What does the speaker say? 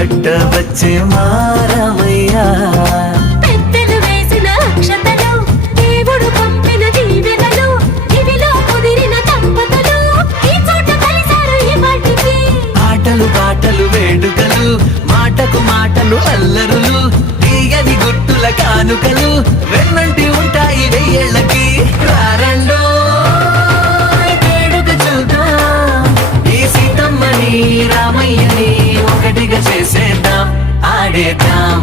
పట్ట వచ్చే మారమయ్యా. పెద్దలు వేసిన అక్షతలు, దేవుడు పంపిన దీవెనలు, ఇవిలో కుదిరిన దంపతులు ఈ చోట కలిశారు ఈ వాటికి. ఆటలు పాటలు వేడుకలు, మాటకు మాటలు అల్లరులు, తీయని గుట్టుల కానుకలు వెన్నంటి ఉంటాయి వెయ్యేళ్ళకి. రారండో వేడుక చూద్దాం, ఈ సీతమ్మని రామయ్యని ఒకటిగా చేసేద్దాం, ఆడేద్దాం.